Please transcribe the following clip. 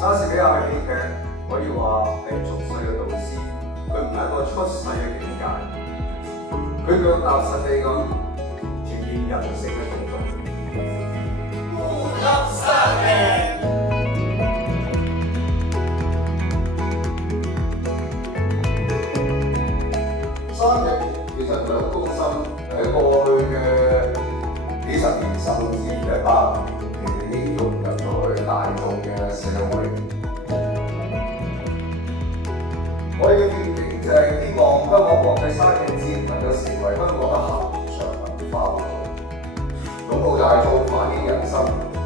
莎士比亞嘅戲劇可以話係俗世嘅導師，佢唔係一個出世嘅境界，佢腳踏實地咁呈現人性嘅種種。呼吸生命。三日其實兩公心喺過去嘅幾十年甚至100年，已經融入咗去大眾嘅社會。我哋嘅願景就係希望香港國際沙影節能夠成為香港嘅恆常文化活動，擁抱大眾，反映人心。